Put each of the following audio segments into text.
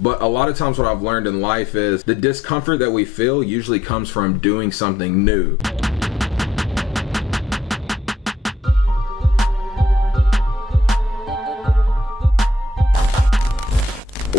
But a lot of times what I've learned in life is the discomfort that we feel usually comes from doing something new.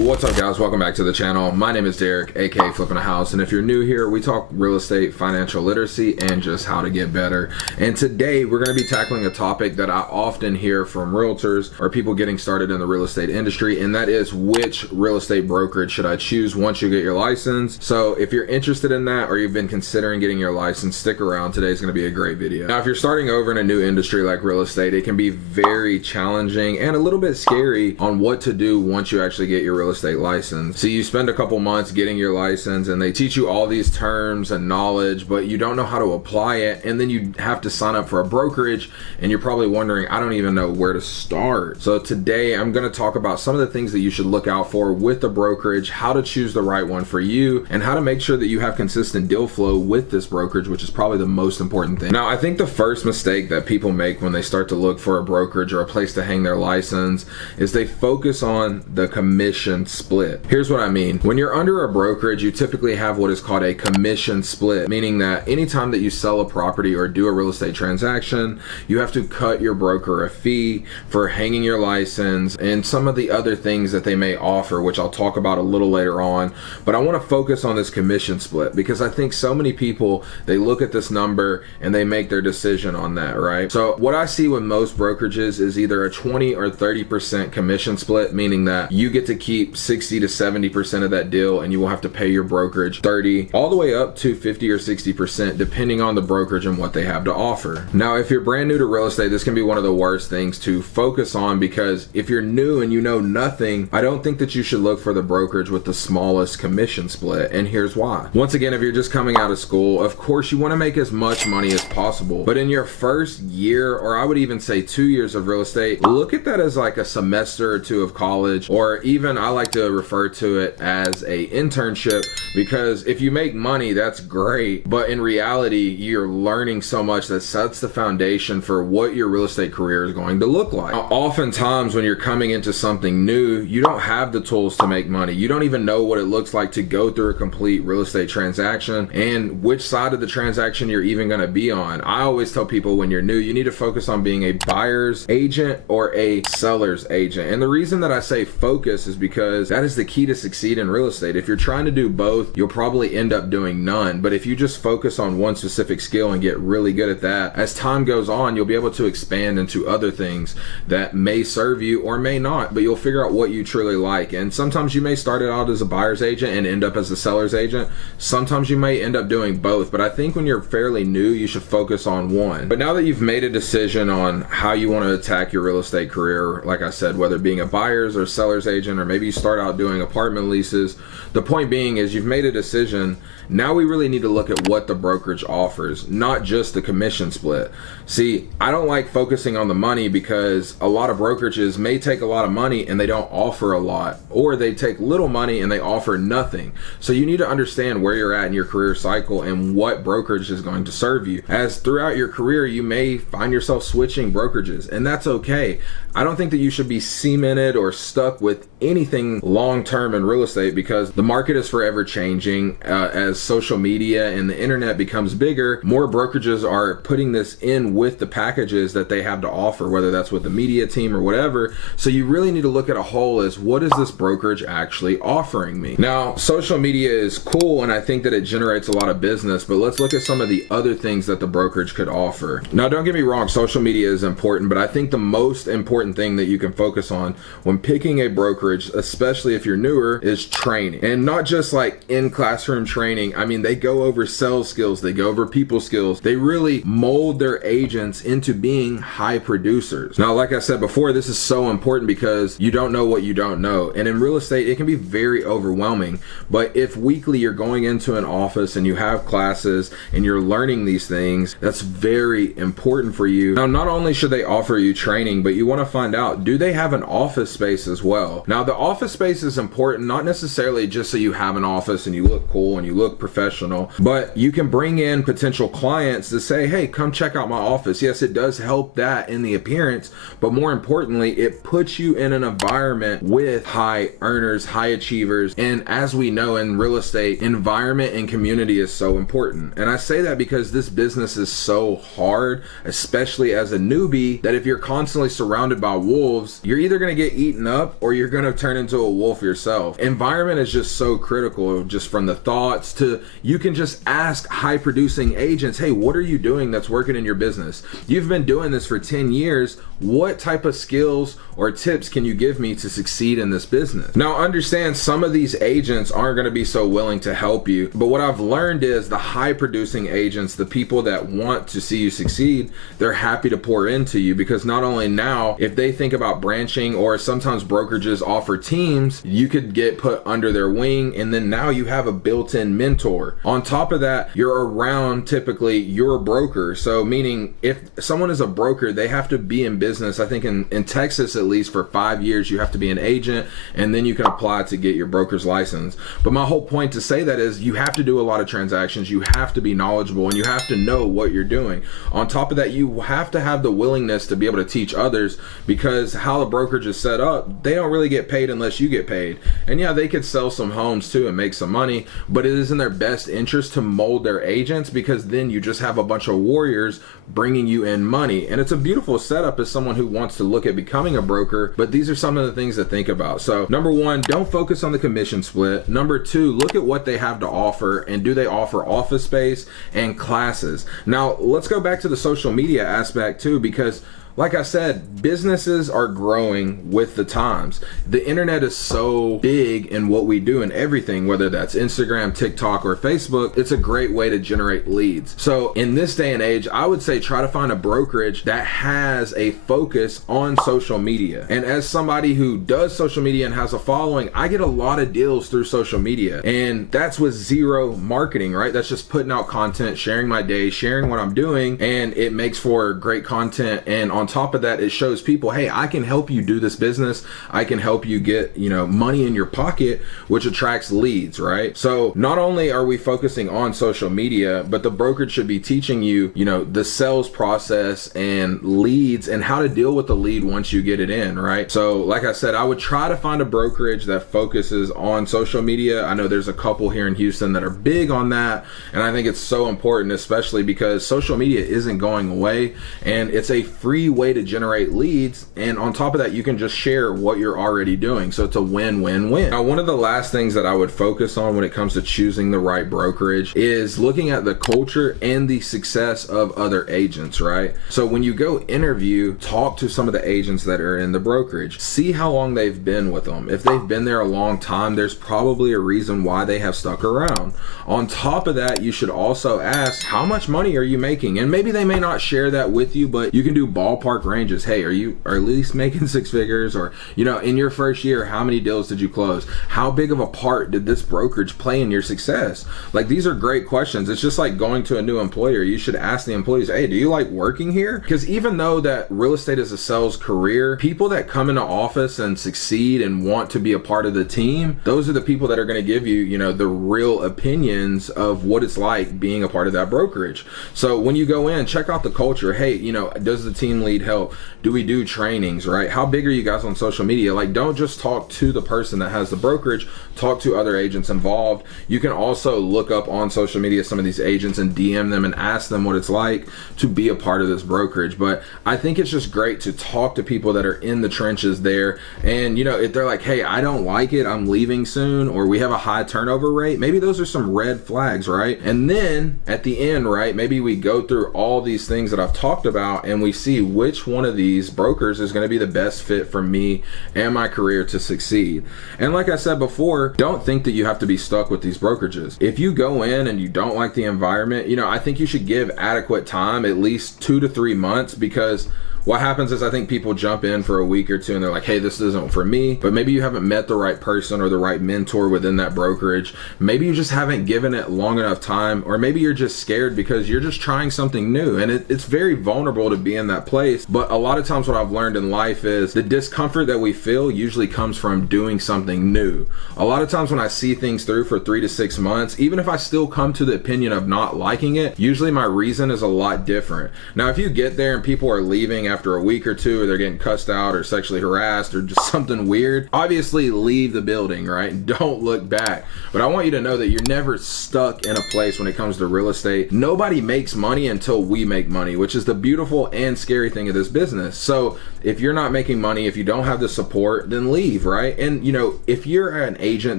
What's up, guys? Welcome back to the channel. My name is Derek, aka Flippingahouse, and if you're new here, we talk real estate, financial literacy, and just how to get better. And today we're going to be tackling a topic that I often hear from realtors or people getting started in the real estate industry, and that is which real estate brokerage should I choose once you get your license. So if you're interested in that or you've been considering getting your license, stick around. Today's going to be a great video. Now, if you're starting over in a new industry like real estate, it can be very challenging and a little bit scary on what to do once you actually get your real estate license. So you spend a couple months getting your license and they teach you all these terms and knowledge, but you don't know how to apply it, and then you have to sign up for a brokerage and you're probably wondering, I don't even know where to start. So today I'm going to talk about some of the things that you should look out for with the brokerage, how to choose the right one for you, and how to make sure that you have consistent deal flow with this brokerage, which is probably the most important thing. Now, I think the first mistake that people make when they start to look for a brokerage or a place to hang their license is they focus on the commission split. Here's what I mean. When you're under a brokerage, you typically have what is called a commission split, meaning that anytime that you sell a property or do a real estate transaction, you have to cut your broker a fee for hanging your license and some of the other things that they may offer, which I'll talk about a little later on. But I want to focus on this commission split because I think so many people, they look at this number and they make their decision on that, right? So what I see with most brokerages is either a 20 or 30% commission split, meaning that you get to keep 60 to 70% of that deal and you will have to pay your brokerage 30 all the way up to 50 or 60% depending on the brokerage and what they have to offer. Now, if you're brand new to real estate, this can be one of the worst things to focus on, because if you're new and you know nothing, I don't think that you should look for the brokerage with the smallest commission split, and here's why. Once again, if you're just coming out of school, of course you want to make as much money as possible, but in your first year, or I would even say 2 years of real estate, look at that as like a semester or two of college, or even I like to refer to it as a internship, because if you make money, that's great, but in reality, you're learning so much that sets the foundation for what your real estate career is going to look like. Now, oftentimes when you're coming into something new, you don't have the tools to make money. You don't even know what it looks like to go through a complete real estate transaction and which side of the transaction you're even going to be on. I always tell people, when you're new, you need to focus on being a buyer's agent or a seller's agent. And the reason that I say focus is because that is the key to succeed in real estate. If you're trying to do both, you'll probably end up doing none. But if you just focus on one specific skill and get really good at that, as time goes on, you'll be able to expand into other things that may serve you or may not, but you'll figure out what you truly like. And sometimes you may start it out as a buyer's agent and end up as a seller's agent. Sometimes you may end up doing both, but I think when you're fairly new, you should focus on one. But now that you've made a decision on how you want to attack your real estate career, like I said, whether being a buyer's or seller's agent, or maybe you start out doing apartment leases, the point being is you've made a decision. Now we really need to look at what the brokerage offers, not just the commission split. See, I don't like focusing on the money because a lot of brokerages may take a lot of money and they don't offer a lot, or they take little money and they offer nothing. So you need to understand where you're at in your career cycle and what brokerage is going to serve you. As throughout your career, you may find yourself switching brokerages, and that's okay. I don't think that you should be cemented or stuck with anything long-term in real estate, because the market is forever changing. As social media and the internet becomes bigger, more brokerages are putting this in with the packages that they have to offer, whether that's with the media team or whatever. So you really need to look at a whole as, what is this brokerage actually offering me? Now, social media is cool and I think that it generates a lot of business, but let's look at some of the other things that the brokerage could offer. Now, don't get me wrong, social media is important, but I think the most important thing that you can focus on when picking a brokerage, especially if you're newer, is training. And not just like in classroom training. I mean, they go over sales skills, they go over people skills. They really mold their agents into being high producers. Now, like I said before, this is so important because you don't know what you don't know. And in real estate, it can be very overwhelming. But if weekly you're going into an office and you have classes and you're learning these things, that's very important for you. Now, not only should they offer you training, but you want to find out, do they have an office space as well? Now, the office space is important, not necessarily just so you have an office and you look cool and you look professional, but you can bring in potential clients to say, hey, come check out my office. Yes, it does help that in the appearance, but more importantly, it puts you in an environment with high earners, high achievers. And as we know in real estate, environment and community is so important. And I say that because this business is so hard, especially as a newbie, that if you're constantly surrounded by wolves, you're either going to get eaten up or you're going to turn into a wolf yourself. Environment is just so critical, just from the thoughts to, you can just ask high producing agents, hey, what are you doing that's working in your business? You've been doing this for 10 years. What type of skills or tips can you give me to succeed in this business? Now, understand some of these agents aren't going to be so willing to help you, but what I've learned is the high producing agents, the people that want to see you succeed, they're happy to pour into you, because not only now, if they think about branching, or sometimes brokerages offer teams, you could get put under their wing, and then now you have a built-in mentor. On top of that, you're around typically your broker. So meaning if someone is a broker, they have to be in business. I think in Texas, at least for 5 years, you have to be an agent, and then you can apply to get your broker's license. But my whole point to say that is you have to do a lot of transactions, you have to be knowledgeable, and you have to know what you're doing. On top of that, you have to have the willingness to be able to teach others, because how the brokerage is set up, they don't really get paid unless you get paid. And yeah, they could sell some homes too and make some money, but it is in their best interest to mold their agents, because then you just have a bunch of warriors bringing you in money. And it's a beautiful setup as someone who wants to look at becoming a broker, but these are some of the things to think about. So number one, don't focus on the commission split. Number two, look at what they have to offer, and do they offer office space and classes? Now let's go back to the social media aspect too, because like I said, businesses are growing with the times. The internet is so big in what we do and everything, whether that's Instagram, TikTok, or Facebook. It's a great way to generate leads. So in this day and age, I would say try to find a brokerage that has a focus on social media. And as somebody who does social media and has a following, I get a lot of deals through social media. And that's with zero marketing, right? That's just putting out content, sharing my day, sharing what I'm doing, and it makes for great content. And on top of that, it shows people, hey, I can help you do this business. I can help you get, money in your pocket, which attracts leads, right? So not only are we focusing on social media, but the brokerage should be teaching you, the sales process and leads and how to deal with the lead once you get it in, right? So like I said, I would try to find a brokerage that focuses on social media. I know there's a couple here in Houston that are big on that, and I think it's so important, especially because social media isn't going away, and it's a free way to generate leads. And on top of that, you can just share what you're already doing. So it's a win-win-win. Now, one of the last things that I would focus on when it comes to choosing the right brokerage is looking at the culture and the success of other agents, right? So when you go interview, talk to some of the agents that are in the brokerage, see how long they've been with them. If they've been there a long time, there's probably a reason why they have stuck around. On top of that, you should also ask, how much money are you making? And maybe they may not share that with you, but you can do ballpark ranges. Hey, are you at least making 6 figures? Or, in your first year, how many deals did you close? How big of a part did this brokerage play in your success? Like, these are great questions. It's just like going to a new employer. You should ask the employees, hey, do you like working here? Because even though that real estate is a sales career, people that come into office and succeed and want to be a part of the team, those are the people that are going to give you, the real opinions of what it's like being a part of that brokerage. So when you go in, check out the culture. Hey, does the team lead help? Do we do trainings, right? How big are you guys on social media? Like, don't just talk to the person that has the brokerage, talk to other agents involved. You can also look up on social media some of these agents and DM them and ask them what it's like to be a part of this brokerage. But I think it's just great to talk to people that are in the trenches there. And, if they're like, hey, I don't like it, I'm leaving soon, or we have a high turnover rate, maybe those are some red flags, right? And then at the end, right, maybe we go through all these things that I've talked about and we see which one of these brokers is going to be the best fit for me and my career to succeed. And like I said before, don't think that you have to be stuck with these brokerages. If you go in and you don't like the environment, I think you should give adequate time, at least 2 to 3 months, because what happens is I think people jump in for a week or two and they're like, hey, this isn't for me. But maybe you haven't met the right person or the right mentor within that brokerage. Maybe you just haven't given it long enough time, or maybe you're just scared because you're just trying something new, and it's very vulnerable to be in that place. But a lot of times what I've learned in life is the discomfort that we feel usually comes from doing something new. A lot of times when I see things through for 3 to 6 months, even if I still come to the opinion of not liking it, usually my reason is a lot different. Now, if you get there and people are leaving after a week or two, or they're getting cussed out or sexually harassed or just something weird, obviously leave the building, right? Don't look back. But I want you to know that you're never stuck in a place when it comes to real estate. Nobody makes money until we make money, which is the beautiful and scary thing of this business. So if you're not making money, if you don't have the support, then leave, right? And you know, if you're an agent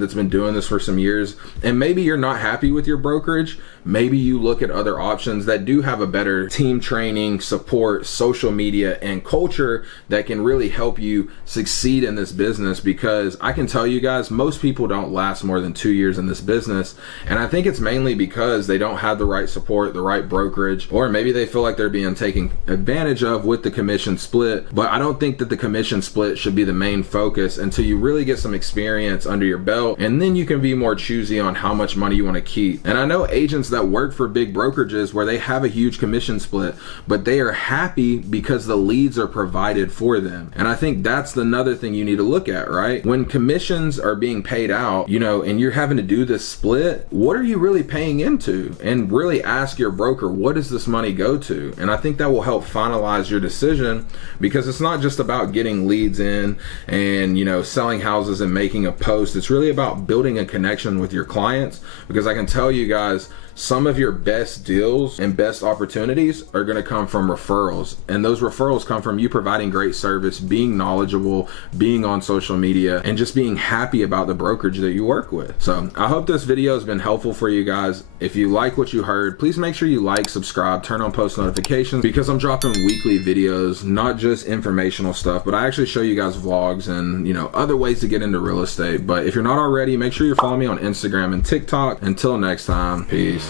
that's been doing this for some years and maybe you're not happy with your brokerage, maybe you look at other options that do have a better team training, support, social media, and culture that can really help you succeed in this business. Because I can tell you guys, most people don't last more than 2 years in this business. And I think it's mainly because they don't have the right support, the right brokerage, or maybe they feel like they're being taken advantage of with the commission split. But I don't think that the commission split should be the main focus until you really get some experience under your belt, and then you can be more choosy on how much money you want to keep. And I know agents that work for big brokerages where they have a huge commission split, but they are happy because the leads are provided for them. And I think that's another thing you need to look at, right? When commissions are being paid out, you know, and you're having to do this split, what are you really paying into? And really ask your broker, what does this money go to? And I think that will help finalize your decision, because it's not just about getting leads in and, you know, selling houses and making a post. It's really about building a connection with your clients, because I can tell you guys, some of your best deals and best opportunities are going to come from referrals. And those referrals come from you providing great service, being knowledgeable, being on social media, and just being happy about the brokerage that you work with. So I hope this video has been helpful for you guys. If you like what you heard, please make sure you like, subscribe, turn on post notifications, because I'm dropping weekly videos, not just informational stuff, but I actually show you guys vlogs and, you know, other ways to get into real estate. But if you're not already, make sure you're following me on Instagram and TikTok. Until next time, peace.